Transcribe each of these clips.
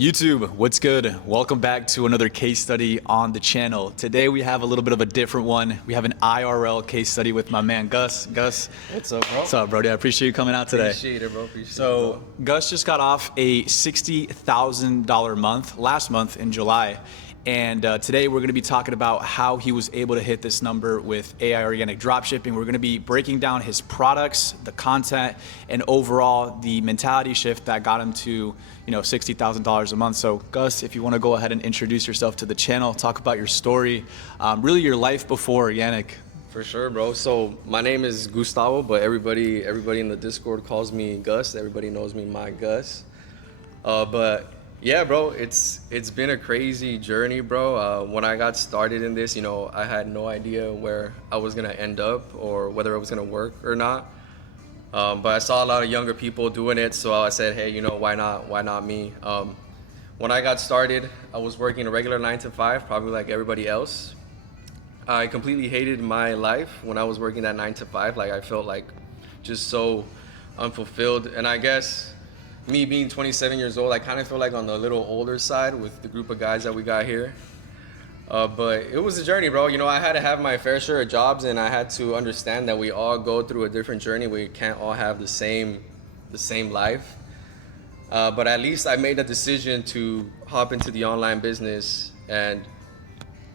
YouTube, what's good? Welcome back to another case study on the channel. Today we have a little bit of a different one. We have an IRL case study with my man Gus. Gus, what's up, bro? What's up, Brody? I appreciate you coming out today. Appreciate it, bro. So Gus just got off a $60,000 month last month in July. And today we're going to be talking about how he was able to hit this number with AI organic dropshipping. We're going to be breaking down his products, the content, and overall the mentality shift that got him to, $60,000 a month. So Gus, if you want to go ahead and introduce yourself to the channel, talk about your story, really your life before organic. For sure, bro. So my name is Gustavo, but everybody in the Discord calls me Gus. Everybody knows me, my Gus. But yeah, bro, it's been a crazy journey, bro. When I got started in this, I had no idea where I was gonna end up or whether it was gonna work or not. But I saw a lot of younger people doing it, so I said, hey, why not? Why not me? When I got started, I was working a regular 9 to 5, probably like everybody else. I completely hated my life when I was working that 9 to 5. Like I felt like just so unfulfilled, and I guess me being 27 years old, I kind of feel like on the little older side with the group of guys that we got here. But it was a journey, bro. I had to have my fair share of jobs, and I had to understand that we all go through a different journey. We can't all have the same life. But at least I made a decision to hop into the online business. And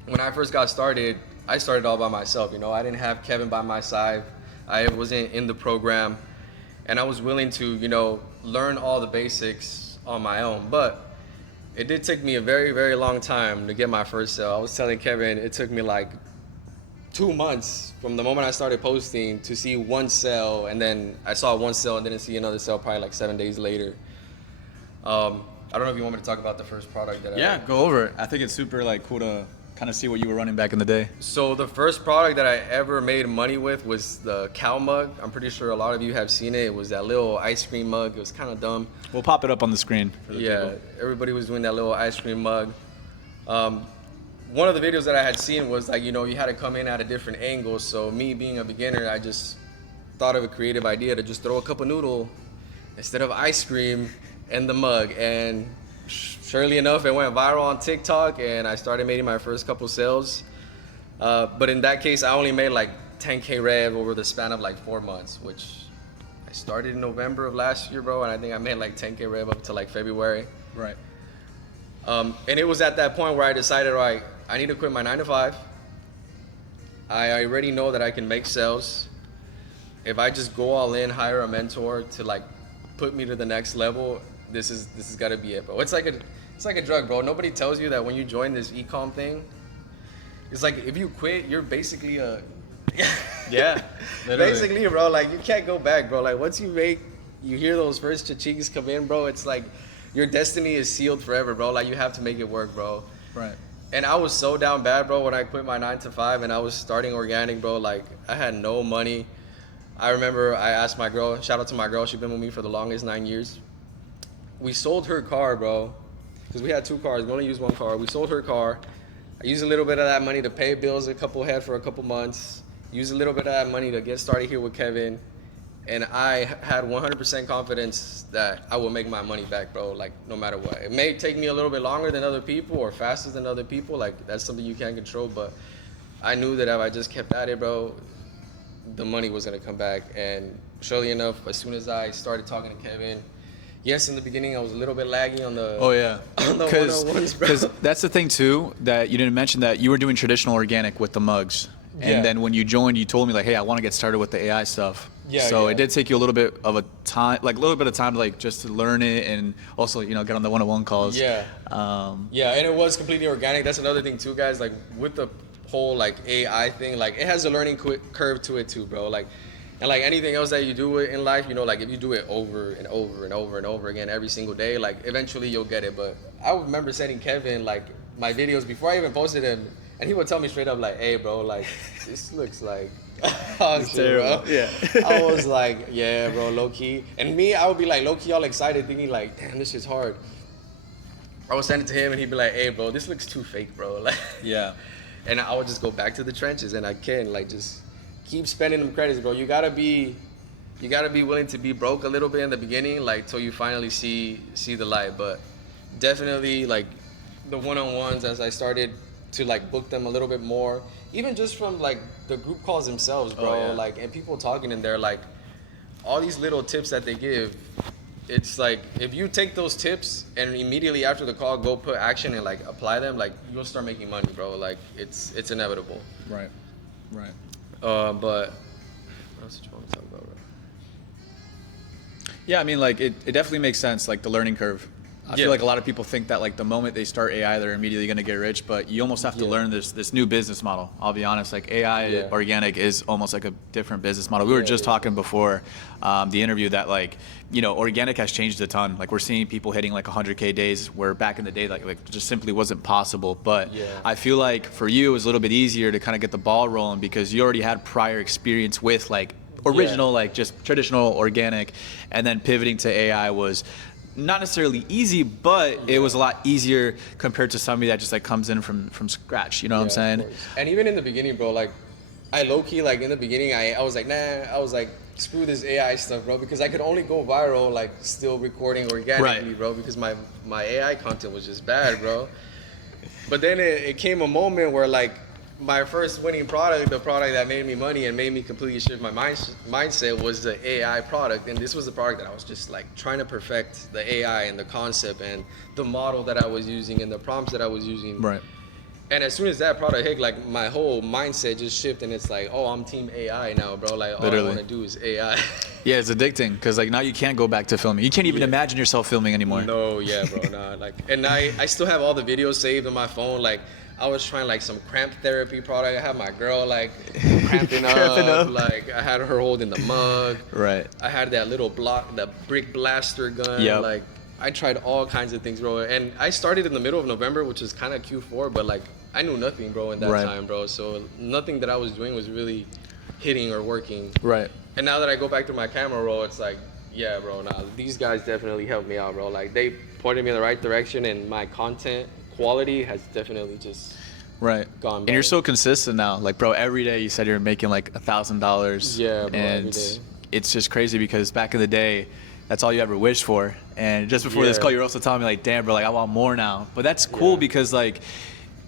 when I first got started, I started all by myself. I didn't have Kevin by my side. I wasn't in the program, and I was willing to, learn all the basics on my own. But it did take me a very, very long time to get my first sale. I was telling Kevin, it took me like 2 months from the moment I started posting to see one sale, and then I saw one sale and didn't see another sale probably like 7 days later. I don't know if you want me to talk about the first product that Go over it. I think it's super cool to kind of see what you were running back in the day. So the first product that I ever made money with was the cow mug. I'm pretty sure a lot of you have seen it. It was that little ice cream mug. It was kind of dumb. We'll pop it up on the screen for the people. Everybody was doing that little ice cream mug. One of the videos that I had seen was you had to come in at a different angle. So me being a beginner, I just thought of a creative idea to just throw a cup of noodle instead of ice cream in the mug. And surely enough, it went viral on TikTok, and I started making my first couple sales. But in that case, I only made like 10K rev over the span of like 4 months, which I started in November of last year, bro, and I think I made like 10K rev up to like February. Right. And it was at that point where I decided, all right, I need to quit my 9 to 5. I already know that I can make sales. If I just go all in, hire a mentor to put me to the next level, this is got to be it, bro. It's like a drug, bro. Nobody tells you that when you join this e-com thing, it's like if you quit, you're basically a Yeah, basically, bro. Like you can't go back, bro. Like once you hear those first cha-chings come in, bro. It's like your destiny is sealed forever, bro. Like you have to make it work, bro. Right. And I was so down bad, bro, when I quit my 9 to 5 and I was starting organic, bro. Like I had no money. I remember I asked my girl. Shout out to my girl. She's been with me for the longest 9 years. We sold her car, bro, because we had 2 cars. We only used 1 car. We sold her car. I used a little bit of that money to pay bills had for a couple months. Used a little bit of that money to get started here with Kevin. And I had 100% confidence that I would make my money back, bro, like no matter what. It may take me a little bit longer than other people or faster than other people. Like that's something you can't control. But I knew that if I just kept at it, bro, the money was going to come back. And surely enough, as soon as I started talking to Kevin, yes, in the beginning I was a little bit laggy on the on the 101s, bro. Because that's the thing too, that you didn't mention, that you were doing traditional organic with the mugs. And then when you joined, you told me hey, I want to get started with the AI stuff. So it did take you a little bit of time to just to learn it, and also get on the 101 calls. And it was completely organic. That's another thing too, guys. Like with the whole AI thing, it has a learning curve to it too, bro. And anything else that you do in life, if you do it over and over and over and over again every single day, eventually you'll get it. But I remember sending Kevin my videos before I even posted them, and he would tell me straight up hey, bro, this looks like it's terrible. Bro. Yeah. I was like, yeah, bro, low key. And me, I would be low key all excited, thinking damn, this shit's hard. I would send it to him, and he'd be like, hey, bro, this looks too fake, bro. Yeah. And I would just go back to the trenches, and I can just keep spending them credits, bro. You gotta be willing to be broke a little bit in the beginning, till you finally see the light. But definitely like the one-on-ones as I started to like book them a little bit more, even just from like the group calls themselves, bro. Oh, yeah. Like, and people talking in there, like all these little tips that they give. It's like if you take those tips and immediately after the call go put action and like apply them, like you'll start making money, bro. Like it's inevitable. Right. Right. But what else did you want to talk about, bro? Yeah, I mean, like it definitely makes sense, like the learning curve. I feel like a lot of people think that like the moment they start AI, they're immediately going to get rich, but you almost have to learn this new business model. I'll be honest, like AI organic is almost like a different business model. We were just talking before the interview that like, you know, organic has changed a ton. Like we're seeing people hitting like 100K days where back in the day, like just simply wasn't possible. But I feel like for you, it was a little bit easier to kind of get the ball rolling because you already had prior experience with like original, like just traditional organic, and then pivoting to AI was not necessarily easy, but it was a lot easier compared to somebody that just like comes in from scratch. You know what I'm saying? And even in the beginning, bro, like I low key like in the beginning, I was like, nah, I was like, screw this AI stuff, bro, because I could only go viral like still recording organically, bro, because my AI content was just bad, bro. But then it came a moment where like my first winning product, the product that made me money and made me completely shift my mindset was the AI product. And this was the product that I was just like trying to perfect the AI and the concept and the model that I was using and the prompts that I was using. Right. And as soon as that product hit, like my whole mindset just shifted and it's like, oh, I'm team AI now, bro. Like all I want to do is AI. Yeah, it's addicting because like now you can't go back to filming. You can't even imagine yourself filming anymore. No, yeah, bro, nah. Like, and I still have all the videos saved on my phone. Like, I was trying like some cramp therapy product. I had my girl like cramping up. Like I had her holding the mug. Right. I had that little brick blaster gun. Yep. Like I tried all kinds of things, bro. And I started in the middle of November, which is kind of Q4, but like I knew nothing, bro, in that time, bro. So nothing that I was doing was really hitting or working. Right. And now that I go back to my camera roll, it's like, yeah, bro, nah, these guys definitely helped me out, bro. Like they pointed me in the right direction and my content quality has definitely just gone better. And you're so consistent now. Like, bro, every day you said you're making like $1,000. Yeah, bro, and every day. It's just crazy because back in the day, that's all you ever wished for. And just before this call, you're also telling me like, damn, bro, like I want more now. But that's cool because like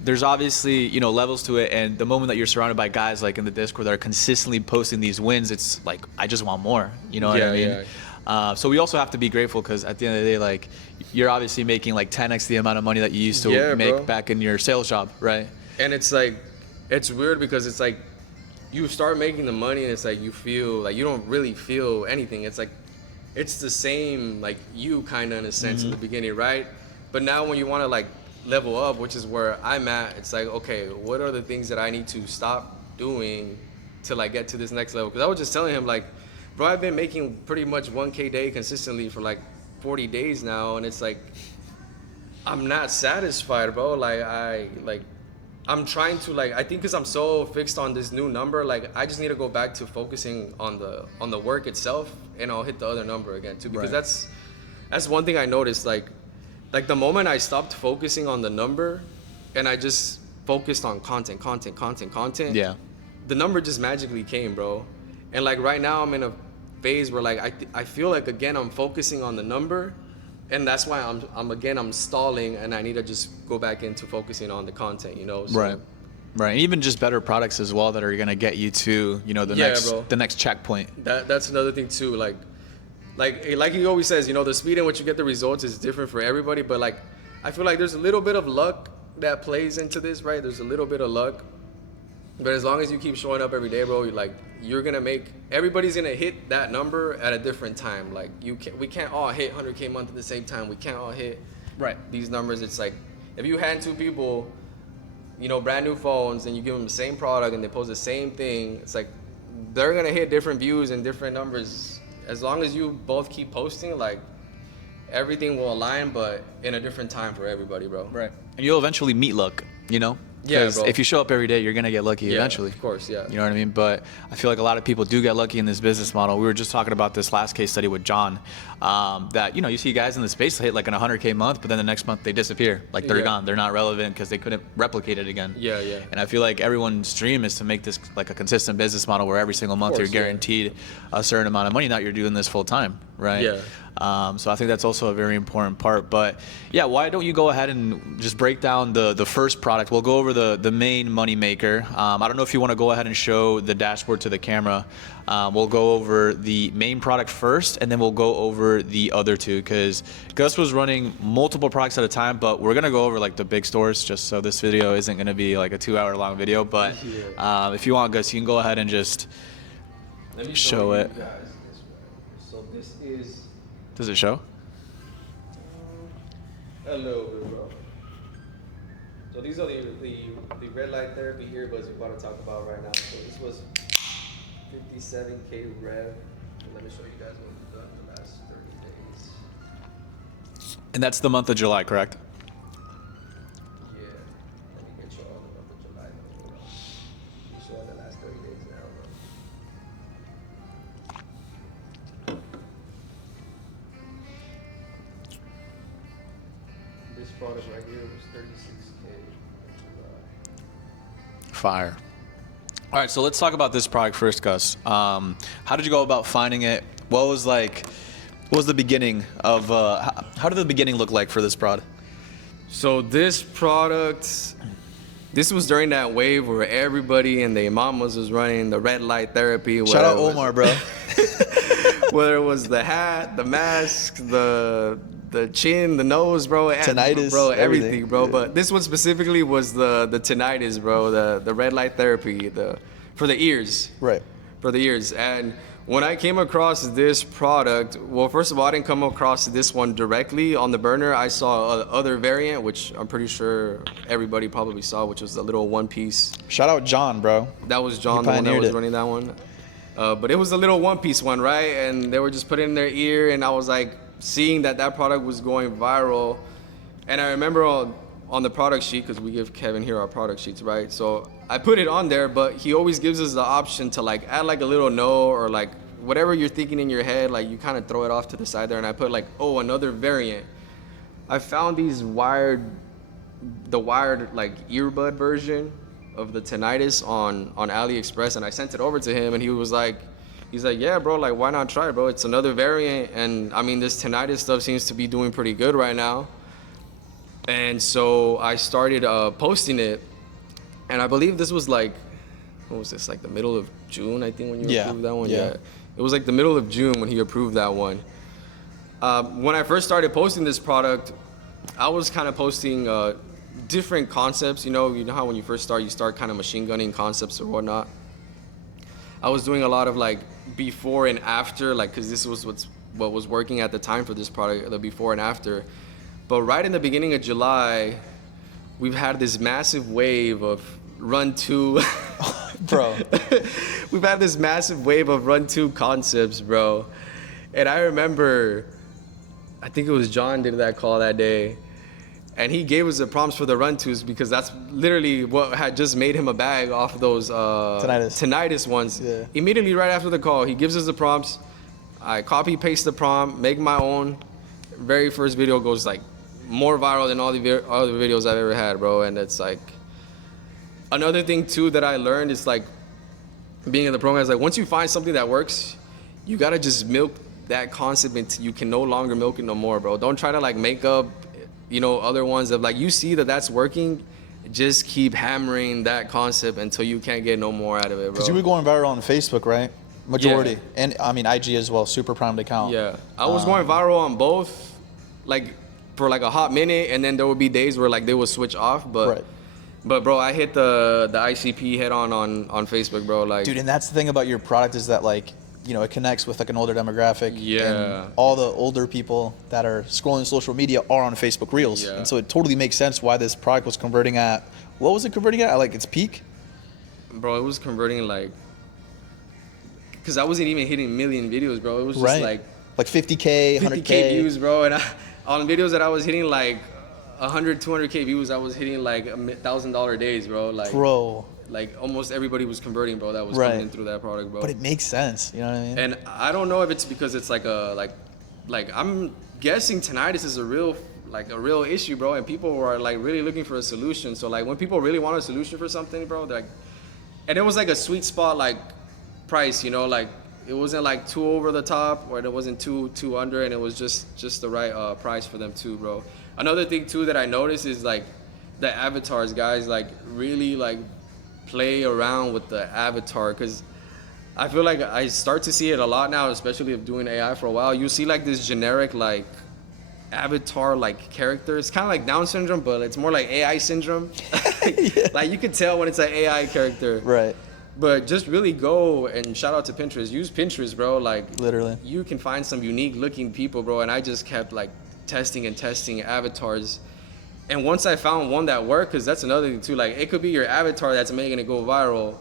there's obviously, you know, levels to it. And the moment that you're surrounded by guys like in the Discord that are consistently posting these wins, it's like, I just want more. You know what I mean? So we also have to be grateful because at the end of the day, like you're obviously making like 10x the amount of money that you used to make back in your sales job, right? And it's like, it's weird because it's like you start making the money and it's like you feel like you don't really feel anything. It's like it's the same like you kind of in a sense in the beginning, right? But now when you want to like level up, which is where I'm at, it's like, okay, what are the things that I need to stop doing to like get to this next level? Because I was just telling him like, bro, I've been making pretty much 1K a day consistently for like 40 days now, and it's like I'm not satisfied, bro. Like I'm trying to like, I think because I'm so fixed on this new number, like I just need to go back to focusing on the work itself, and I'll hit the other number again too. Because that's one thing I noticed. Like the moment I stopped focusing on the number, and I just focused on content, the number just magically came, bro. And like right now I'm in a phase where like I feel like again I'm focusing on the number, and that's why I'm stalling, and I need to just go back into focusing on the content, you know. So, right. And even just better products as well that are gonna get you to, you know, the next checkpoint. That's another thing too. Like he always says, you know, the speed in which you get the results is different for everybody. But like I feel like there's a little bit of luck that plays into this, right? There's a little bit of luck. But as long as you keep showing up every day, bro, everybody's gonna hit that number at a different time. Like we can't all hit 100K a month at the same time. We can't all hit these numbers. It's like if you hand two people, you know, brand new phones and you give them the same product and they post the same thing, it's like they're gonna hit different views and different numbers. As long as you both keep posting, like everything will align, but in a different time for everybody, bro. Right. And you'll eventually meet luck, you know? Yeah, Because bro. if you show up every day, you're gonna get lucky eventually. Of course, yeah. You know what I mean? But I feel like a lot of people do get lucky in this business model. We were just talking about this last case study with John, that you see guys in the space hit like an 100K month, but then the next month they disappear, like they're gone, they're not relevant because they couldn't replicate it again. Yeah, yeah. And I feel like everyone's dream is to make this like a consistent business model where every single month you're guaranteed a certain amount of money. Now you're doing this full time, right? Yeah. So I think that's also a very important part. But yeah, why don't you go ahead and just break down the first product? We'll go over the main money maker. I don't know if you want to go ahead and show the dashboard to the camera. We'll go over the main product first, and then we'll go over the other two, because Gus was running multiple products at a time, but we're gonna go over like the big stores, just so this video isn't gonna be like a 2-hour long video. But if you want, Gus, you can go ahead and just show it. You guys this way. So this is Does it show? a little bit, bro. So these are the red light therapy earbuds we're about to talk about right now. So this was 57K rev. Let me show you guys what we've done the last 30 days. And that's the month of July, correct? Yeah. Let me get you all the month of July. Hold on. You show the last 30 days now, bro. This product right here was 36K in July. Fire. All right, so let's talk about this product first, Gus. How did you go about finding it? What was the beginning of? How did the beginning look like for this product? So this product, this was during that wave where everybody and their mamas was running the red light therapy. Shout out Omar, bro. Whether it was the hat, the mask, the chin, the nose, bro, Tinnitus, bro, everything, everything. bro. Yeah. But this one specifically was the tinnitus, bro, the red light therapy, for the ears. Right. For the ears. And when I came across this product, well, first of all, I didn't come across this one directly on the burner. I saw other variant, which I'm pretty sure everybody probably saw, which was the little one piece. Shout out John, bro. That was John, the one that pioneered was it. running that one. But it was a little one piece one, right? And they were just putting it in their ear, and I was like seeing that product was going viral. And I remember on the product sheet, because we give Kevin here our product sheets, right? So I put it on there, but he always gives us the option to like add like a little note or like whatever you're thinking in your head, like you kind of throw it off to the side there. And I put like, oh, another variant. I found these wired like earbud version of the tinnitus on AliExpress, and I sent it over to him, and he's like, yeah, bro, like why not try it, bro? It's another variant, and I mean this tinnitus stuff seems to be doing pretty good right now. And so I started posting it, and I believe this was like, what was this, like the middle of June, I think, when you approved that one? Yeah. It was like the middle of June when he approved that one. When I first started posting this product, I was kind of posting different concepts. You know how when you first start, you start kind of machine gunning concepts or whatnot. I was doing a lot of like before and after, like, because this was what was working at the time for this product, the before and after. But right in the beginning of July, we've had this massive wave of Run 2. Bro. We've had this massive wave of Run 2 concepts, bro. And I remember, I think it was John did that call that day. And he gave us the prompts for the Run 2s because that's literally what had just made him a bag off of those tinnitus ones. Yeah. Immediately right after the call, he gives us the prompts. I copy paste the prompt, make my own. Very first video goes like more viral than all the other videos I've ever had, bro. And it's like, another thing too that I learned is like, being in the program is like, once you find something that works, you gotta just milk that concept until you can no longer milk it no more, bro. Don't try to like make up, other ones of like, you see that that's working, just keep hammering that concept until you can't get no more out of it, bro. Because you were going viral on Facebook, right? Majority. Yeah. And I mean, IG as well, super primed account. Yeah, I was going viral on both, like for like a hot minute, and then there would be days where like they would switch off, but. Right. But bro, I hit the ICP head on Facebook, bro. Like, Dude, and that's the thing about your product is that like, it connects with like an older demographic. Yeah. And all the older people that are scrolling social media are on Facebook Reels. Yeah. And so it totally makes sense why this product was converting at, what was it converting at? Like its peak? Bro, it was converting like, because I wasn't even hitting million videos, bro. It was just like 50K, 100K. 50K views, bro. And on videos that I was hitting like 100, 200K views, I was hitting like $1,000 days, bro. Like, Bro. like almost everybody was converting, bro. That was Right. coming in through that product, bro. But it makes sense. You know what I mean? And I don't know if it's because it's like I'm guessing tinnitus is a real issue, bro. And people are like really looking for a solution. So like when people really want a solution for something, bro, like, and it was like a sweet spot, like price, you know, like it wasn't like too over the top or it wasn't too under, and it was just the right price for them too, bro. Another thing too that I noticed is like the avatars, guys, like really like play around with the avatar, because I feel like I start to see it a lot now, especially if doing AI for a while. You see like this generic like avatar like character. It's kind of like Down syndrome, but it's more like AI syndrome. Yeah. Like you could tell when it's an AI character. Right. But just really go and shout out to Pinterest. Use Pinterest, bro. Like Literally. you can find some unique looking people, bro. And I just kept like testing avatars. And once I found one that worked, because that's another thing too, like it could be your avatar that's making it go viral.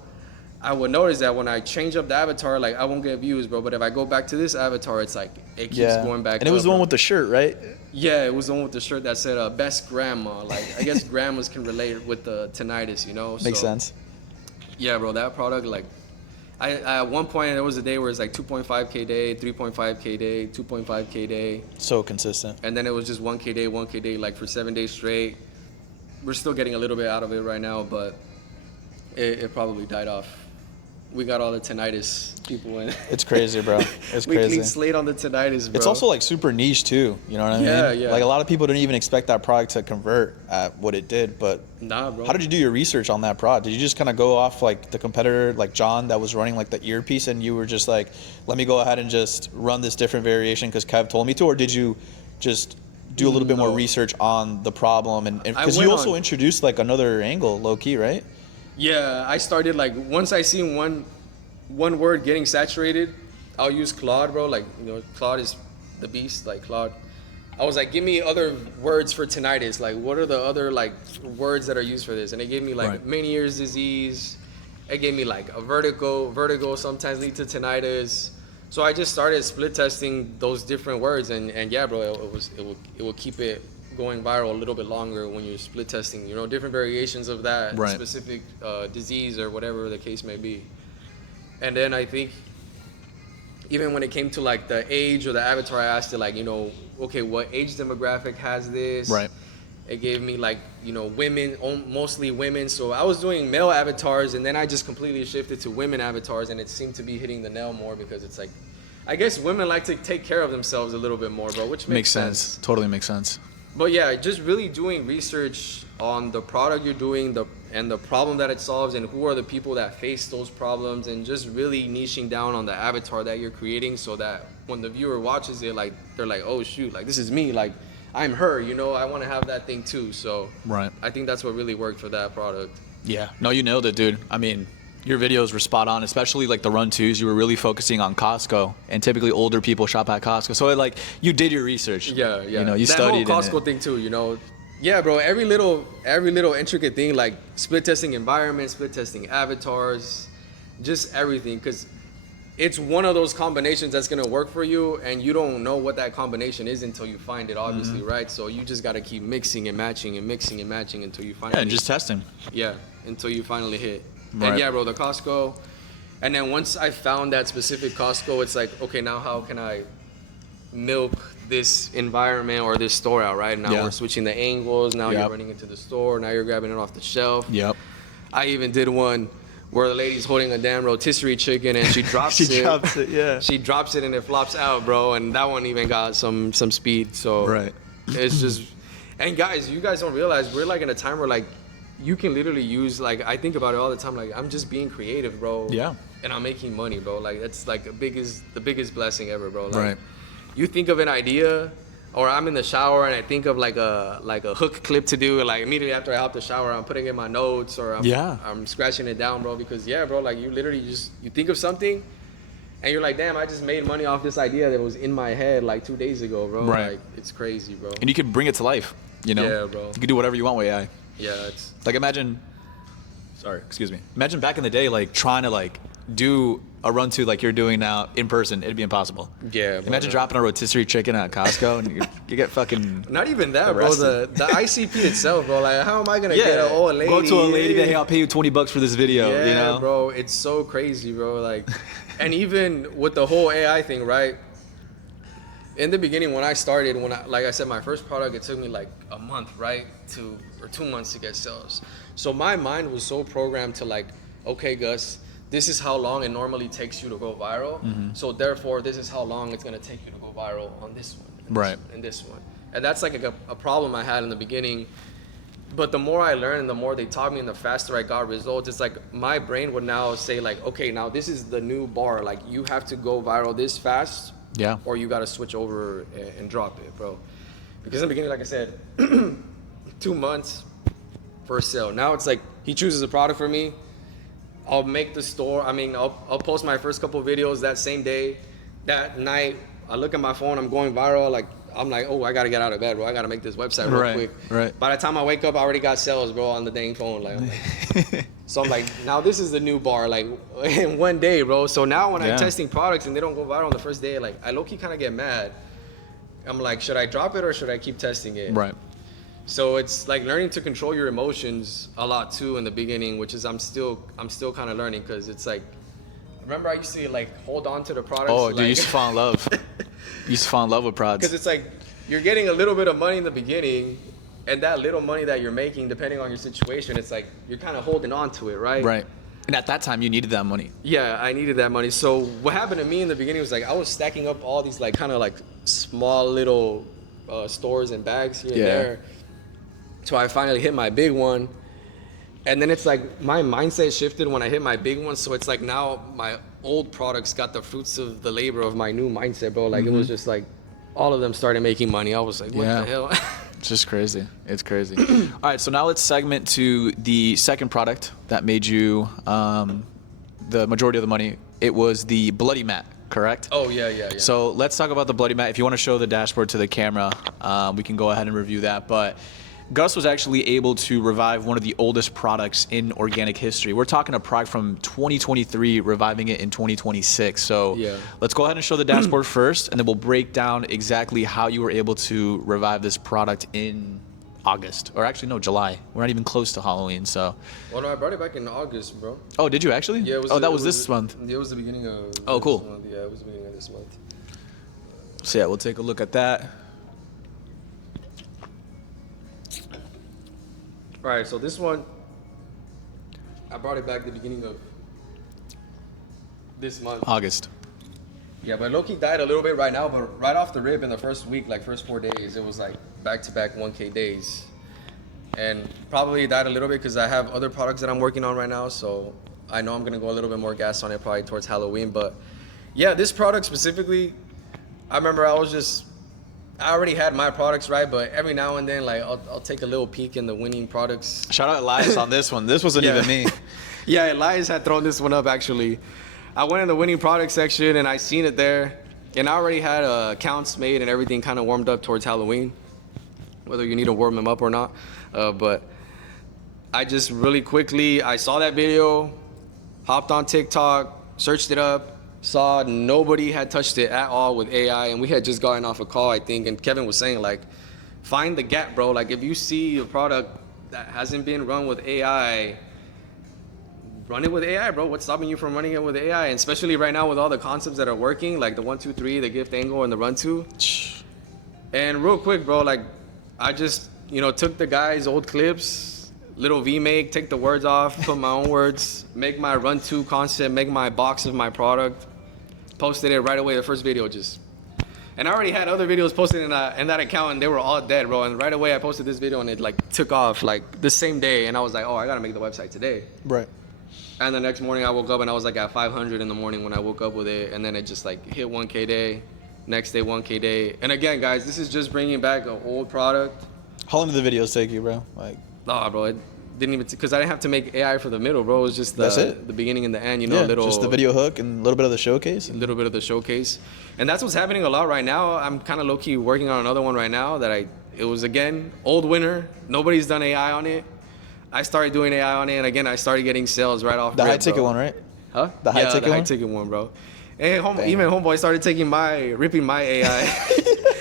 I would notice that when I change up the avatar, like I won't get views, bro. But if I go back to this avatar, it's like it keeps going back. And it was the bro. one with the shirt, right? Yeah, it was the one with the shirt that said "Best Grandma." Like I guess grandmas can relate with the tinnitus, you know. Makes sense. Yeah, bro, that product, like, I at one point there was a day where it's like 2.5K day, 3.5K day, 2.5K day, So consistent. and then it was just 1K day, like for 7 days straight. We're still getting a little bit out of it right now, but it probably died off. We got all the tinnitus people in. It's crazy, bro. It's We crazy. clean slate on the tinnitus, bro. It's also like super niche too. You know what I mean? Yeah, yeah. Like a lot of people didn't even expect that product to convert at what it did. But Nah, bro. how did you do your research on that product? Did you just kind of go off like the competitor, like John, that was running like the earpiece, and you were just like, let me go ahead and just run this different variation because Kev told me to, or did you just do a little bit more No. research on the problem? And because you went also on- introduced like another angle, low key, right? Yeah, I started like once I seen one word getting saturated, I'll use Claude, bro. Like, you know, Claude is the beast, like Claude. I was like, give me other words for tinnitus. Like, what are the other like words that are used for this? And it gave me like Right. many ears disease. It gave me like a vertigo. Vertigo sometimes lead to tinnitus. So I just started split testing those different words, and yeah, bro, it will keep it going viral a little bit longer when you're split testing. You know, different variations of that Right. specific disease or whatever the case may be. And then I think even when it came to like the age or the avatar, I asked it like, you know, okay, what age demographic has this? Right. It gave me like, you know, women, mostly women. So I was doing male avatars, and then I just completely shifted to women avatars, and it seemed to be hitting the nail more because it's like, I guess women like to take care of themselves a little bit more, bro, which makes sense. Totally makes sense. But yeah, just really doing research on the product you're doing, and the problem that it solves, and who are the people that face those problems, and just really niching down on the avatar that you're creating, so that when the viewer watches it, like they're like, oh shoot, like this is me, like I'm her, you know, I want to have that thing too. So Right. I think that's what really worked for that product. Yeah. No, you nailed it, dude. I mean, your videos were spot on, especially like the run twos. You were really focusing on Costco, and typically older people shop at Costco. So like you did your research. Yeah, yeah. You know, you that studied whole in Costco it. thing too, you know. Yeah, bro. Every little intricate thing, like split testing environments, split testing avatars, just everything, because it's one of those combinations that's gonna work for you, and you don't know what that combination is until you find it, obviously, right? So you just gotta keep mixing and matching and mixing and matching until you find Yeah, and just testing. until you finally hit. Right. And yeah, bro, the Costco. And then once I found that specific Costco, it's like, okay, now how can I milk this environment or this store out, right? Now Yeah. we're switching the angles. Now Yep. you're running into the store. Now you're grabbing it off the shelf. Yep. I even did one where the lady's holding a damn rotisserie chicken and she drops it. drops it, yeah. She drops it and it flops out, bro. And that one even got some speed. So Right. it's just, and guys, you guys don't realize we're like in a time where like you can literally use, like, I think about it all the time, like I'm just being creative, bro. Yeah. And I'm making money, bro. Like that's like the biggest blessing ever, bro. Like, Right. You think of an idea, or I'm in the shower and I think of like a hook clip to do, and like immediately after I hop the shower, I'm putting in my notes, or I'm scratching it down, bro. Because yeah, bro, like you literally you think of something, and you're like, damn, I just made money off this idea that was in my head like 2 days ago, bro. Right. Like it's crazy, bro. And you could bring it to life. You know. Yeah, bro. You could do whatever you want with AI. Yeah, it's Like imagine. Sorry, excuse me. Imagine back in the day, like trying to like do a run to like you're doing now in person, it'd be impossible. Yeah, bro, Imagine dropping a rotisserie chicken at Costco and you get fucking. Not even that, bro. arrested. The ICP itself, bro. Like, how am I gonna get an old lady? Go to a lady that, hey, I'll pay you $20 for this video. Yeah, you know, bro. It's so crazy, bro. Like, and even with the whole AI thing, right? In the beginning, when I started, like I said, my first product, it took me like a month, right, or 2 months to get sales. So my mind was so programmed to like, okay, Gus, this is how long it normally takes you to go viral. So therefore, this is how long it's gonna take you to go viral on this one, and this one. And that's like a problem I had in the beginning. But the more I learned and the more they taught me and the faster I got results, it's like my brain would now say like, okay, now this is the new bar. Like you have to go viral this fast. Yeah. Or you got to switch over and drop it, bro. Because in the beginning, like I said, 2 months first sale. Now it's like he chooses a product for me. I'll make the store. I mean, I'll post my first couple videos that same day. That night, I look at my phone. I'm going viral. Like I'm like, oh, I got to get out of bed, bro. I got to make this website real quick. Right. By the time I wake up, I already got sales, bro, on the dang phone. Like, so I'm like, now this is the new bar, like in one day, bro. So now when I'm testing products and they don't go viral on the first day, like I low-key kind of get mad. I'm like, should I drop it or should I keep testing it? Right. So it's like learning to control your emotions a lot too in the beginning, which is I'm still kind of learning because it's like, remember I used to like hold on to the products. Oh, like, dude, you used to fall in love. You used to fall in love with prods. Because it's like you're getting a little bit of money in the beginning. And that little money that you're making, depending on your situation, it's like you're kind of holding on to it, right? Right. And at that time, you needed that money. Yeah, I needed that money. So what happened to me in the beginning was like I was stacking up all these like kind of like small little stores and bags here and there. So I finally hit my big one. And then it's like my mindset shifted when I hit my big one. So it's like now my old products got the fruits of the labor of my new mindset, bro. Like it was just like all of them started making money. I was like, what the hell? It's just crazy. It's crazy. All right, so now let's segment to the second product that made you the majority of the money. It was the bloody mat, correct? Oh, yeah. So let's talk about the bloody mat. If you want to show the dashboard to the camera, we can go ahead and review that. But Gus was actually able to revive one of the oldest products in organic history. We're talking a product from 2023, reviving it in 2026. So let's go ahead and show the dashboard first, and then we'll break down exactly how you were able to revive this product in August. Or actually, no, July. We're not even close to Halloween, so. Well, no, I brought it back in August, bro. Oh, did you actually? Yeah, that was this month. It was the beginning of Oh, cool. This month. Yeah, it was the beginning of this month. So yeah, we'll take a look at that. All right, so this one, I brought it back the beginning of this month. August. Yeah, but low-key died a little bit right now, but right off the rip in the first week, like first 4 days, it was like back-to-back 1K days. And probably died a little bit because I have other products that I'm working on right now, so I know I'm gonna go a little bit more gas on it probably towards Halloween. But yeah, this product specifically, I remember I already had my products, right? But every now and then, like, I'll take a little peek in the winning products. Shout out Elias on this one. This wasn't even me. Yeah, Elias had thrown this one up, actually. I went in the winning product section, and I seen it there. And I already had accounts made and everything kind of warmed up towards Halloween, whether you need to warm them up or not. But I just really quickly, I saw that video, hopped on TikTok, searched it up, saw nobody had touched it at all with AI, and we had just gotten off a call, I think, and Kevin was saying, like, find the gap, bro. Like, if you see a product that hasn't been run with AI, run it with AI, bro. What's stopping you from running it with AI? And especially right now with all the concepts that are working, like the 1, 2, 3, the gift angle, and the run to. And real quick, bro, like, I just, took the guy's old clips, little V-make, take the words off, put my own words, make my run to concept, make my box of my product, posted it right away, the first video just. And I already had other videos posted in that account, and they were all dead, bro. And right away I posted this video, and it like took off like the same day. And I was like, oh, I gotta make the website today. Right. And the next morning I woke up and I was like at 500 in the morning when I woke up with it. And then it just like hit 1K day, next day 1K day. And again, guys, this is just bringing back an old product. How long did the videos take you, bro? Like, Nah, bro, it didn't even, because I didn't have to make AI for the middle, bro. It was just the beginning and the end, just the video hook and a little bit of the showcase. A little bit of the showcase. And that's what's happening a lot right now. I'm kind of low-key working on another one right now it was, again, old winner. Nobody's done AI on it. I started doing AI on it, and again, I started getting sales right off. The high ticket one, right? Huh? The high ticket the high one? ticket one, bro. And Damn. even homeboy started ripping my AI.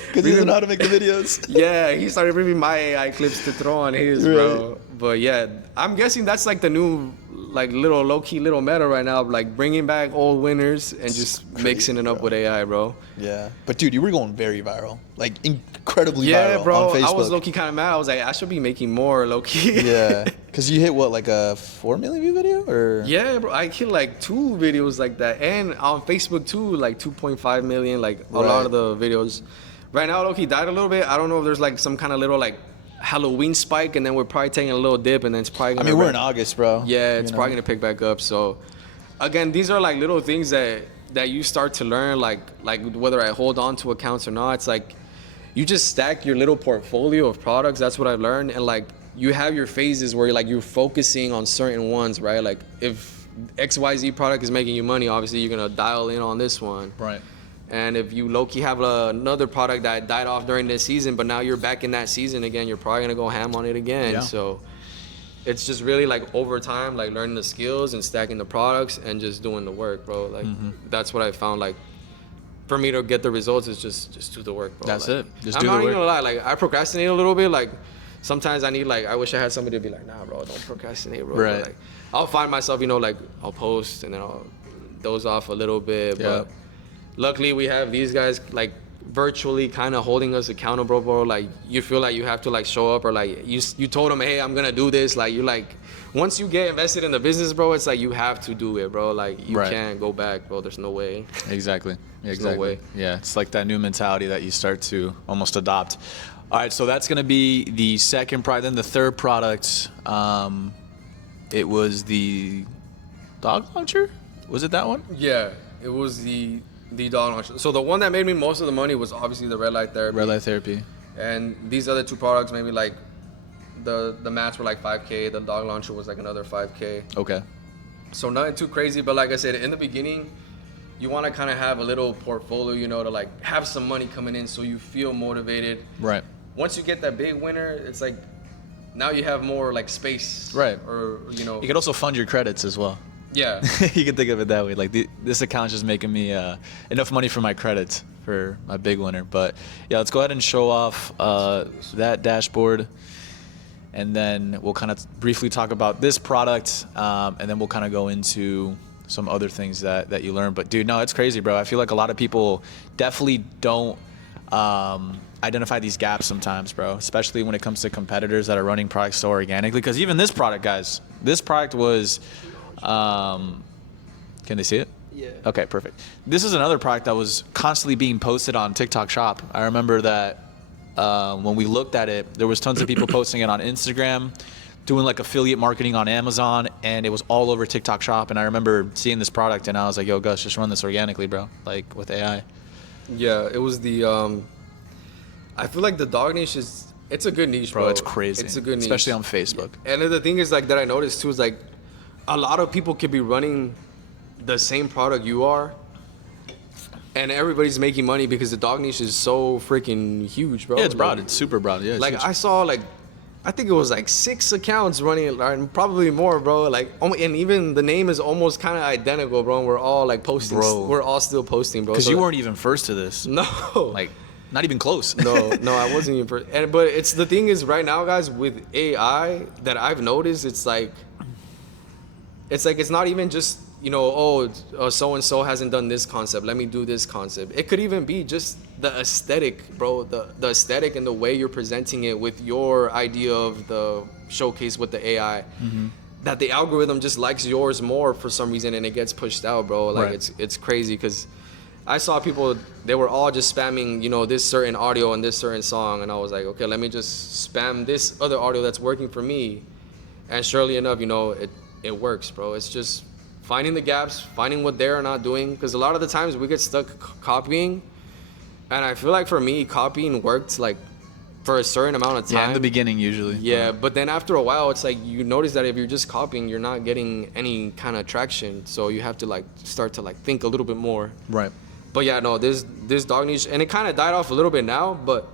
Because he doesn't know how to make the videos. Yeah, he started ripping my AI clips to throw on his, bro. But yeah, I'm guessing that's like the new, like little low-key little meta right now, like bringing back old winners and just mixing it up with AI, bro. Yeah. But dude, you were going very viral. Like incredibly Yeah, viral bro. on Facebook. I was low-key kind of mad. I was like, I should be making more low-key. Yeah. Because you hit what, like a 4 million view video? Or Yeah, bro. I hit like 2 videos like that. And on Facebook too, like 2.5 million, like a lot of the videos. Right now, low-key died a little bit. I don't know if there's like some kind of little like Halloween spike, and then we're probably taking a little dip, and then it's probably gonna we're in August, bro. Yeah, it's You know? probably gonna pick back up. So again, these are like little things that you start to learn, like whether I hold on to accounts or not. It's like you just stack your little portfolio of products. That's what I've learned. And like you have your phases where you're focusing on certain ones, right? Like if XYZ product is making you money, obviously you're gonna dial in on this one. Right. And if you low-key have another product that died off during this season, but now you're back in that season again, you're probably gonna go ham on it again. Yeah. So it's just really like over time, like learning the skills and stacking the products and just doing the work, bro. Like that's what I found. Like for me to get the results is just do the work, bro. That's like, it. Just I'm do the not work. even gonna lie. Like I procrastinate a little bit. Like sometimes I need I wish I had somebody to be like, nah, bro, don't procrastinate, bro. Right. But, like I'll find myself, like I'll post and then I'll doze off a little bit, Yeah. but. Luckily, we have these guys like virtually kind of holding us accountable, bro. Like you feel like you have to like show up, or like you told them, hey, I'm gonna do this. Like you're like, once you get invested in the business, bro, it's like you have to do it, bro. Like you can't go back, bro. There's no way. Exactly. There's no way. Yeah, it's like that new mentality that you start to almost adopt. All right, so that's going to be the second product. Then the third product, it was the dog launcher? Was it that one? Yeah, it was the dog launch. So the one that made me most of the money was obviously the red light therapy. Red light therapy. And these other 2 products, maybe like the mats were like 5K. The dog launcher was like another 5K. Okay. So nothing too crazy, but like I said, in the beginning, you want to kind of have a little portfolio, to like have some money coming in so you feel motivated. Right. Once you get that big winner, it's like now you have more like space. Right. Or, You could also fund your credits as well. Yeah. You can think of it that way. Like this account's just making me enough money for my credits for my big winner. But yeah, let's go ahead and show off that dashboard, and then we'll kind of briefly talk about this product, and then we'll kind of go into some other things that you learn. But dude, no, it's crazy, bro. I feel like a lot of people definitely don't identify these gaps sometimes, bro, especially when it comes to competitors that are running products so organically. Because even this product, guys, this product was can they see it? Yeah. Okay, perfect. This is another product that was constantly being posted on TikTok Shop. I remember that when we looked at it, there was tons of people posting it on Instagram, doing like affiliate marketing on Amazon, and it was all over TikTok Shop. And I remember seeing this product, and I was like, yo, Gus, just run this organically, bro, like with AI. Yeah, it was the I feel like the dog niche it's a good niche, bro. It's crazy. It's a good niche. Especially on Facebook. And the thing is like that I noticed too is like a lot of people could be running the same product you are, and everybody's making money because the dog niche is so freaking huge, bro. Yeah, it's broad. Like, It's super broad. Yeah, it's like huge. I saw I think it was like 6 accounts running, and probably more, bro. Like, and even the name is almost kind of identical, bro. And we're all like posting. Bro. We're all still posting, bro. Because So- you weren't even first to this. No. Like, not even close. no, I wasn't even. But it's the thing is right now, guys, with AI that I've noticed, it's not even just so and so hasn't done this concept. Let me do this concept. It could even be just the aesthetic, bro. The aesthetic and the way you're presenting it with your idea of the showcase with the AI. Mm-hmm. That the algorithm just likes yours more for some reason, and it gets pushed out, bro. Like Right. it's crazy because I saw people, they were all just spamming, this certain audio and this certain song, and I was like, okay, let me just spam this other audio that's working for me, and surely enough, it works, bro. It's just finding the gaps, finding what they're not doing, because a lot of the times we get stuck copying, and I feel like for me, copying worked like for a certain amount of time. Yeah, in the beginning usually. Yeah, but then after a while, it's like you notice that if you're just copying, you're not getting any kind of traction. So you have to like start to like think a little bit more. Right. But yeah, no, this dog niche, and it kind of died off a little bit now. But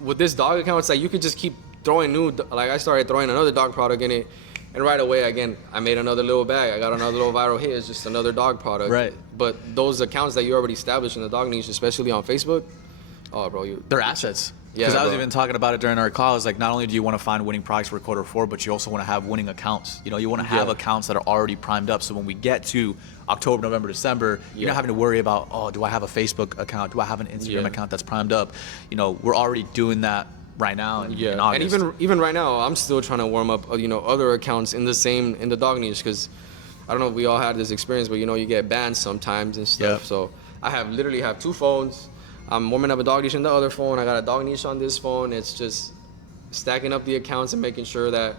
with this dog account, it's like you could just keep throwing I started throwing another dog product in it, And right away, again, I made another little bag. I got another little viral hit. It's just another dog product. Right. But those accounts that you already established in the dog niche, especially on Facebook, oh, bro, They're assets. Yeah, Because I was bro. even talking about it during our call. It's like, not only do you want to find winning products for quarter four, but you also want to have winning accounts. You know, you want to have Yeah. accounts that are already primed up. So when we get to October, November, December, you're not having to worry about, oh, do I have a Facebook account? Do I have an Instagram Yeah. account that's primed up? You know, we're already doing that right now in August. And even right now, I'm still trying to warm up, other accounts in the dog niche, because I don't know if we all had this experience, but you get banned sometimes and stuff. Yep. So I literally have 2 phones. I'm warming up a dog niche on the other phone. I got a dog niche on this phone. It's just stacking up the accounts and making sure that,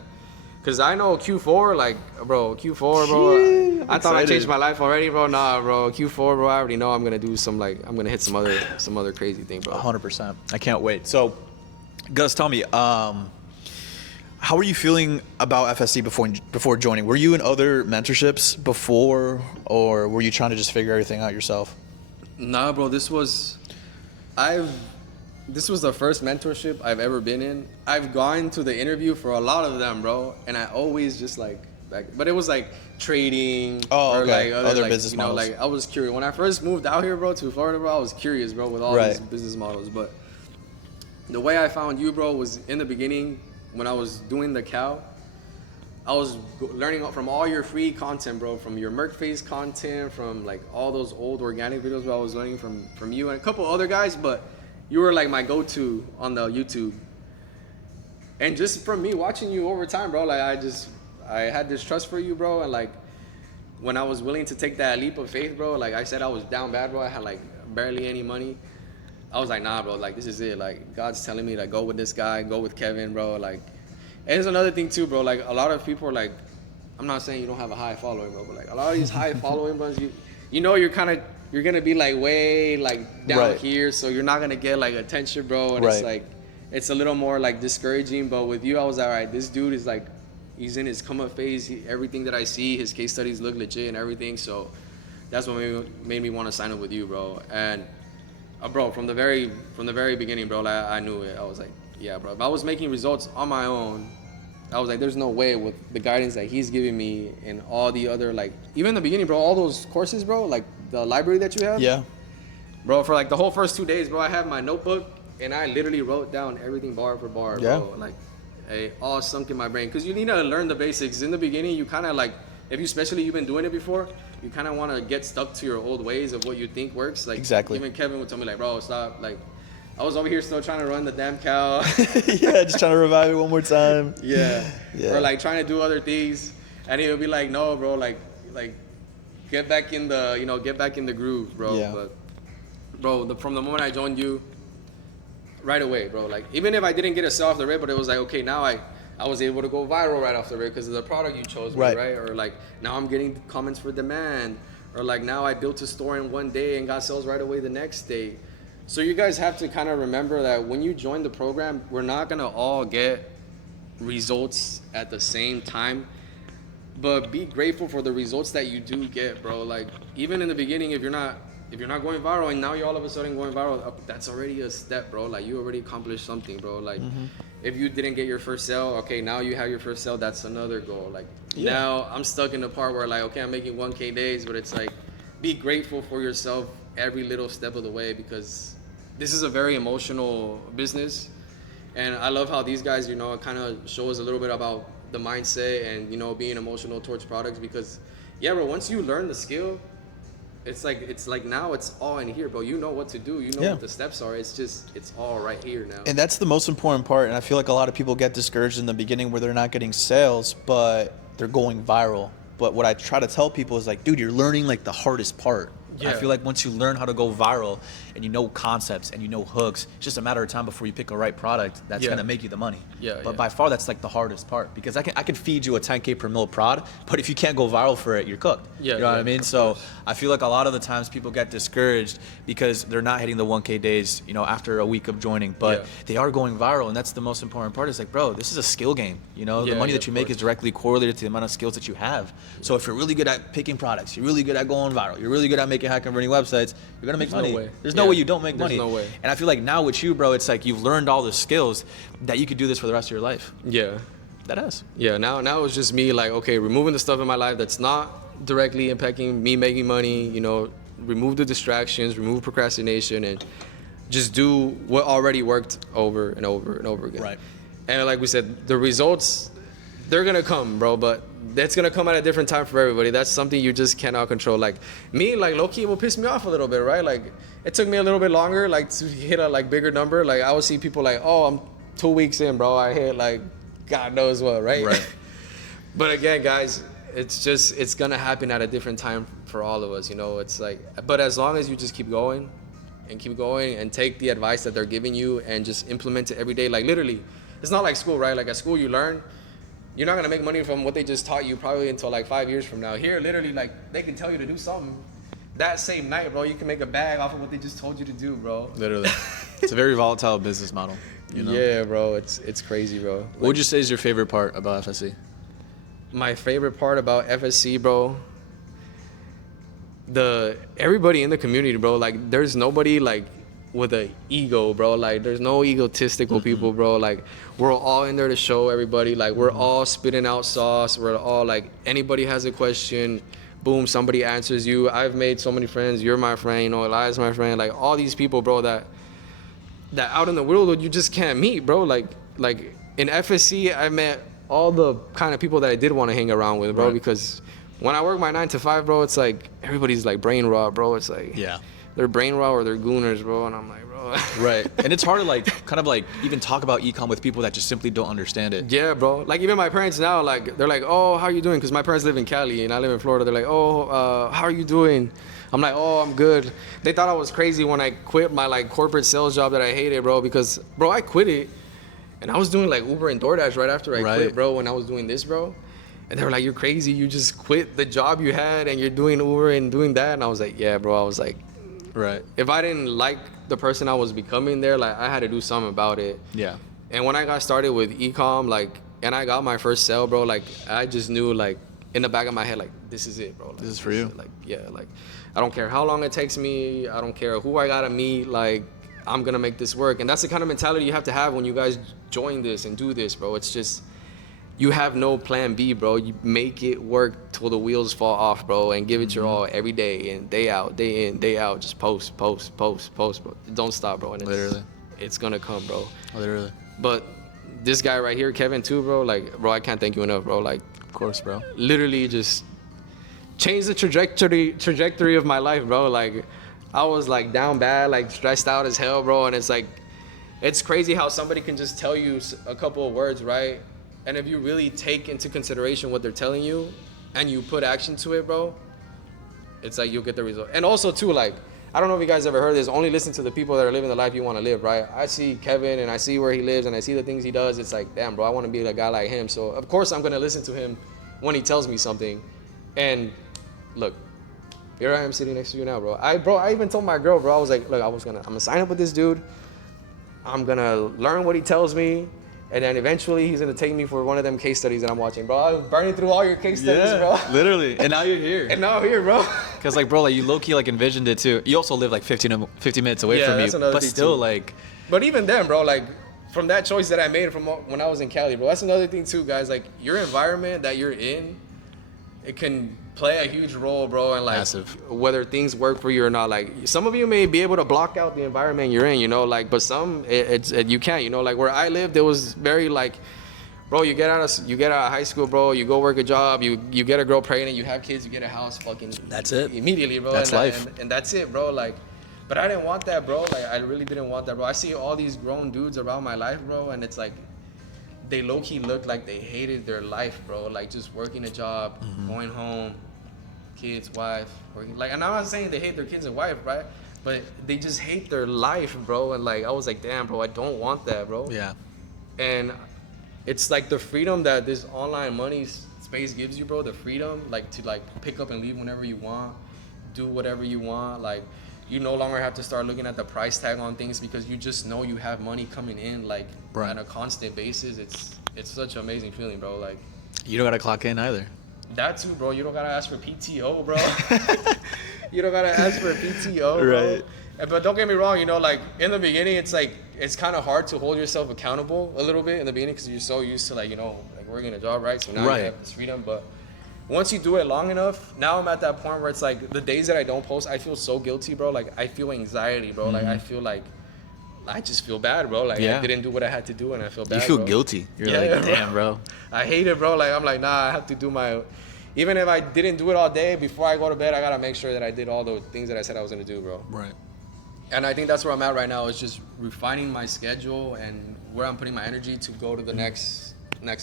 because I know Q4, Q4, bro. Yeah, I thought I excited. changed my life already, bro. Nah, bro. Q4, bro. I already know I'm gonna do I'm gonna hit some other crazy thing, bro. 100%. I can't wait. So, Gus, tell me, how were you feeling about FSC before joining? Were you in other mentorships before, or were you trying to just figure everything out yourself? Nah, bro. This was the first mentorship I've ever been in. I've gone to the interview for a lot of them, bro, and I always just but it was like trading Oh, or okay. like Other business models. like I was curious. When I first moved out here, bro, to Florida, bro, I was curious, bro, with all these Right. business models. But the way I found you, bro, was in the beginning when I was doing the cow. I was learning from all your free content, bro, from your Merc Face content, from like all those old organic videos, bro. I was learning from you and a couple other guys, but you were like my go-to on the YouTube. And just from me watching you over time, bro, like I had this trust for you, bro. And like when I was willing to take that leap of faith, bro, like I said, I was down bad, bro. I had like barely any money. I was like, nah, bro, like this is it. Like God's telling me, like, go with this guy, go with Kevin, bro. Like, and there's another thing too, bro. Like a lot of people are like, I'm not saying you don't have a high following, bro, but like a lot of these high following bros, you're gonna be like way like down Right. here, so you're not gonna get like attention, bro. And Right. it's like it's a little more like discouraging. But with you, I was like, all right, this dude is like, he's in his come up phase. Everything that I see, his case studies look legit and everything. So that's what made me want to sign up with you, bro. And bro, from the very beginning, bro, like, I knew it. I was like, yeah, bro. If I was making results on my own, I was like, there's no way with the guidance that he's giving me and all the other, like, even in the beginning, bro, all those courses, bro, like the library that you have. Yeah. Bro, for like the whole first 2 days, bro, I have my notebook and I literally wrote down everything bar for bar, Yeah. bro. Like, all sunk in my brain. Because you need to learn the basics. In the beginning, you kind of like, especially you've been doing it before, you kind of want to get stuck to your old ways of what you think works. Like, Exactly. even Kevin would tell me, like, bro, stop. Like, I was over here still trying to run the damn cow. Yeah, just trying to revive it one more time. Yeah. Yeah. Or like trying to do other things. And he would be like, no, bro, like get back in the groove, bro. Yeah. But bro, from the moment I joined you, right away, bro, like even if I didn't get a sale off the rip, but it was like, okay, now I was able to go viral right off the rip because of the product you chose, Right. right? Or like now I'm getting comments for demand. Or like now I built a store in one day and got sales right away the next day. So you guys have to kind of remember that when you join the program, we're not gonna all get results at the same time, but be grateful for the results that you do get, bro. Like even in the beginning, if you're not going viral and now you're all of a sudden going viral, that's already a step, bro. Like you already accomplished something, bro. Like if you didn't get your first sale, okay, now you have your first sale, that's another goal. Like now I'm stuck in the part where like, okay, I'm making 1K days, but it's like be grateful for yourself every little step of the way, because this is a very emotional business. And I love how these guys, kind of show us a little bit about the mindset and, being emotional towards products, because yeah, bro, once you learn the skill, it's like now it's all in here, bro. You know what to do. You know Yeah. what the steps are. It's all right here now. And that's the most important part. And I feel like a lot of people get discouraged in the beginning where they're not getting sales, but they're going viral. But what I try to tell people is like, dude, you're learning like the hardest part. I Yeah. feel like once you learn how to go viral and you know concepts and you know hooks, it's just a matter of time before you pick a right product that's Yeah. gonna make you the money. Yeah, But yeah. by far, that's like the hardest part, because I can feed you a 10K per mil prod, but if you can't go viral for it, you're cooked. Yeah, You know what yeah, I mean? of So course. I feel like a lot of the times people get discouraged because they're not hitting the 1K days, after a week of joining, but Yeah. they are going viral, and that's the most important part. Is like, bro, this is a skill game. The Yeah, money yeah, that you of make course. is directly correlated to the amount of skills that you have. So if you're really good at picking products, you're really good at going viral, you're really good at making high converting websites, you're gonna make There's no money. way. There's no Yeah. way you don't make There's money. no way. And I feel like now with you, bro, it's like you've learned all the skills that you could do this for the rest of your life. Yeah. That is. Yeah, now it's just me, like, okay, removing the stuff in my life that's not directly impacting me making money, you know, remove the distractions, remove procrastination, and just do what already worked over and over and over again. Right. And like we said, the results, they're gonna come, bro, but that's gonna come at a different time for everybody. That's something you just cannot control. Like me, like low-key, it will piss me off a little bit, right? Like it took me a little bit longer, like to hit a like bigger number. Like I would see people like, oh, I'm 2 weeks in, bro, I hit like God knows what, right? Right. But again, guys, it's gonna happen at a different time for all of us, you know. It's like, but as long as you just keep going and take the advice that they're giving you and just implement it every day. Like literally, it's not like school, right? Like at school you learn, you're not gonna make money from what they just taught you probably until like 5 years from now. Here, literally, like they can tell you to do something that same night, bro. You can make a bag off of what they just told you to do, bro. Literally. It's a very volatile business model. You know? Yeah, bro. It's crazy, bro. What would you say is your favorite part about FSC? My favorite part about FSC, bro, everybody in the community, bro, like there's nobody like with a ego, bro. Like there's no egotistical people, bro. Like we're all in there to show everybody. Like we're all spitting out sauce. We're all like, anybody has a question, boom, somebody answers you. I've made so many friends. You're my friend, you know, Eli's my friend. Like all these people, bro, that out in the world you just can't meet, bro. Like in FSC, I met all the kind of people that I did want to hang around with, bro, Right. because when I work my 9 to 5, bro, it's like everybody's like brain rot, bro. It's like Yeah. they're brain rot or they're gooners, bro, and I'm like, bro. Right. And it's hard to like kind of like even talk about e-com with people that just simply don't understand it. Yeah, bro. Like even my parents now, like they're like, oh, how are you doing? Because my parents live in Cali and I live in Florida. They're like, oh, how are you doing? I'm like, oh, I'm good. They thought I was crazy when I quit my like corporate sales job that I hated, bro, because bro, I quit it and I was doing like Uber and DoorDash right after I quit, bro, when I was doing this, bro. And they were like, you're crazy. You just quit the job you had and you're doing Uber and doing that. And I was like, yeah, bro. I was like, Right. if I didn't like the person I was becoming there, like I had to do something about it. Yeah. And when I got started with e-com, like, and I got my first sale, bro, like I just knew like in the back of my head, like, this is it, bro. Like, This is for you. Like, yeah, like I don't care how long it takes me. I don't care who I gotta meet. Like, I'm gonna make this work. And that's the kind of mentality you have to have when you guys join this and do this, bro. It's just, you have no plan B, bro. You make it work till the wheels fall off, bro, and give it your all every day and day out, day in, day out. Just post, bro. Don't stop, bro. And Literally. it's gonna come, bro. Literally. But this guy right here, Kevin, too, bro, like, bro, I can't thank you enough, bro. Like, Of course, bro. literally just changed the trajectory of my life, bro. Like, I was like down bad, like stressed out as hell, bro. And it's like, it's crazy how somebody can just tell you a couple of words, right? And if you really take into consideration what they're telling you and you put action to it, bro, it's like you'll get the result. And also too, like, I don't know if you guys ever heard this, only listen to the people that are living the life you want to live, right? I see Kevin and I see where he lives and I see the things he does. It's like, damn, bro, I want to be a guy like him. So of course I'm going to listen to him when he tells me something. And look, here I am sitting next to you now, bro. I even told my girl, bro, I was like, look, I'm gonna sign up with this dude. I'm gonna learn what he tells me. And then eventually he's gonna take me for one of them case studies that I'm watching, bro. I was burning through all your case studies, bro. Literally. And now you're here. And now I'm here, bro. Because like, bro, like you low-key like envisioned it too. You also live like 50 minutes away Yeah, from me, that's another but thing, still too. like, But even then, bro, like from that choice that I made from when I was in Cali, bro, that's another thing too, guys. Like your environment that you're in, it can play a huge role, bro, and like Massive. whether things work for you or not. Like some of you may be able to block out the environment you're in, you know, like, but some you can't, you know, like where I lived, it was very like, bro, you get out of high school, bro, you go work a job, you get a girl pregnant, you have kids, you get a house, fucking That's it. immediately, bro. That's and, life. and that's it, bro. Like, but I didn't want that, bro. Like I really didn't want that, bro. I see all these grown dudes around my life, bro, and it's like they low-key look like they hated their life, bro. Like just working a job, going home, kids, wife, working. Like, and I'm not saying they hate their kids and wife, right? But they just hate their life, bro. And like I was like, damn, bro, I don't want that, bro. yeah. And it's like the freedom that this online money space gives you, bro. The freedom, like to like pick up and leave whenever you want, do whatever you want. Like you no longer have to start looking at the price tag on things because you just know you have money coming in like Right. on a constant basis. It's such an amazing feeling, bro. Like You don't gotta clock in either. that too, bro. You don't gotta ask for PTO, bro. You don't gotta ask for PTO, bro. Right. But don't get me wrong, you know, like in the beginning, it's like it's kind of hard to hold yourself accountable a little bit in the beginning because you're so used to like, you know, like like working a job, right? So now Right. you have this freedom. But once you do it long enough, now I'm at that point where it's like the days that I don't post, I feel so guilty, bro. Like I feel anxiety, bro. Like I feel like I just feel bad, bro. Like Yeah. I didn't do what I had to do, and I feel bad. You feel bro. guilty. You're Yeah, like, bro. damn, bro. I hate it, bro. Like I'm like, nah, I have to do my. Even if I didn't do it all day, before I go to bed, I gotta make sure that I did all the things that I said I was gonna do, bro. Right. And I think that's where I'm at right now, is just refining my schedule and where I'm putting my energy to go to the next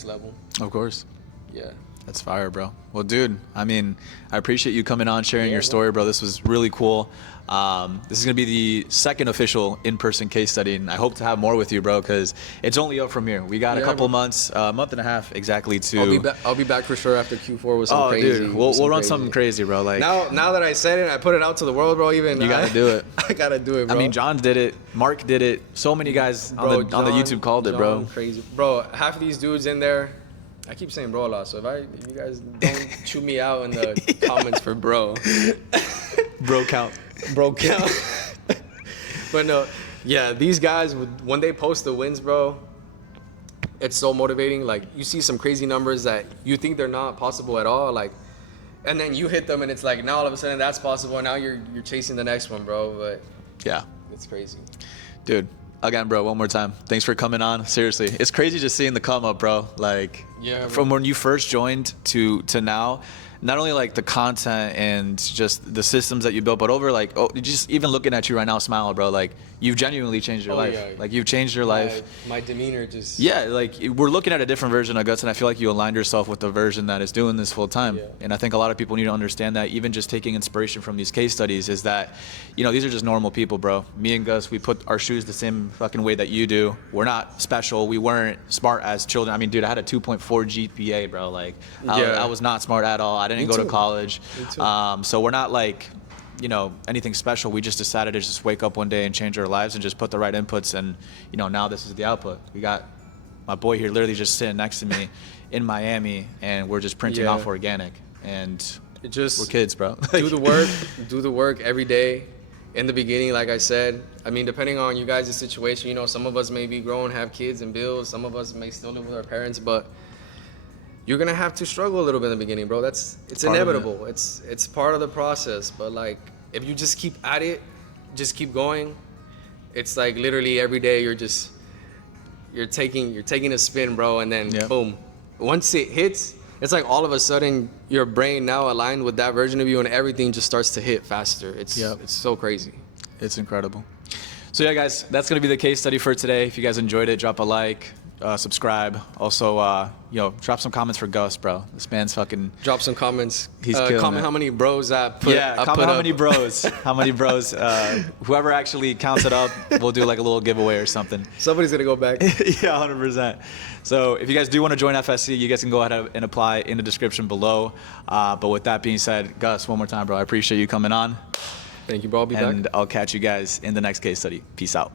level. Of course. Yeah. That's fire, bro. Well, dude, I mean, I appreciate you coming on, sharing Yeah, your bro. story, bro. This was really cool. This is going to be the second official in-person case study, and I hope to have more with you, bro, because it's only up from here. We got a Yeah, couple bro. months, a month and a half exactly to... I'll be back for sure after Q4 with some Oh, crazy. dude, we'll run something crazy, bro. Like, Now that I said it, I put it out to the world, bro. Even You gotta do it. I gotta do it, bro. I mean, John did it. Mark did it. So many guys on the John- YouTube called it, bro. John, crazy, bro. Half of these dudes in there. I keep saying bro a lot, so if you guys don't chew me out in the comments for bro. Bro count. Bro count. But no, yeah, these guys, when they post the wins, bro, it's so motivating. Like, you see some crazy numbers that you think they're not possible at all, like, and then you hit them and it's like, now all of a sudden that's possible, and now you're chasing the next one, bro. But Yeah. it's crazy. Dude, again, bro, one more time. Thanks for coming on. Seriously. It's crazy just seeing the come up, bro. Like, Yeah, bro. from when you first joined to now, not only like the content and just the systems that you built, but over like, just even looking at you right now, smile, bro. Like, you've genuinely changed your Oh, life. yeah. Like, you've changed your life. My demeanor just. Yeah, like we're looking at a different version of Guts, and I feel like you aligned yourself with the version that is doing this full time. Yeah. And I think a lot of people need to understand that, even just taking inspiration from these case studies, is that, you know, these are just normal people, bro. Me and Gus, we put our shoes the same fucking way that you do. We're not special. We weren't smart as children. I mean, dude, I had a 2.4 GPA, bro. Like, I was not smart at all. I didn't Me go to too. college. Me too. So we're not like, you know, anything special. We just decided to just wake up one day and change our lives and just put the right inputs, and, you know, now this is the output. We got my boy here literally just sitting next to me in Miami, and we're just printing Yeah. off organic, and It just we're kids, bro. do the work every day. In the beginning, like I said, I mean, depending on you guys' situation, you know, some of us may be grown, have kids and bills. Some of us may still live with our parents, but you're gonna have to struggle a little bit in the beginning, bro. It's Part of it. inevitable. It's part of the process. But like, if you just keep at it, just keep going. It's like literally every day you're taking a spin, bro, and then Yeah. boom. Once it hits, it's like all of a sudden your brain now aligned with that version of you, and everything just starts to hit faster. It's so crazy. It's incredible. So yeah, guys, that's gonna be the case study for today. If you guys enjoyed it, drop a like, subscribe. Also, drop some comments for Gus, bro. This man's fucking. Drop some comments. He's killing comment it. how many bros I put. Yeah, I comment put how up. many bros. How many bros? Whoever actually counts it up, we'll do like a little giveaway or something. Somebody's gonna go back. Yeah, 100%. So if you guys do want to join FSC, you guys can go ahead and apply in the description below. But with that being said, Gus, one more time, bro. I appreciate you coming on, Thank you, bro. I'll be back. and I'll catch you guys in the next case study. Peace out.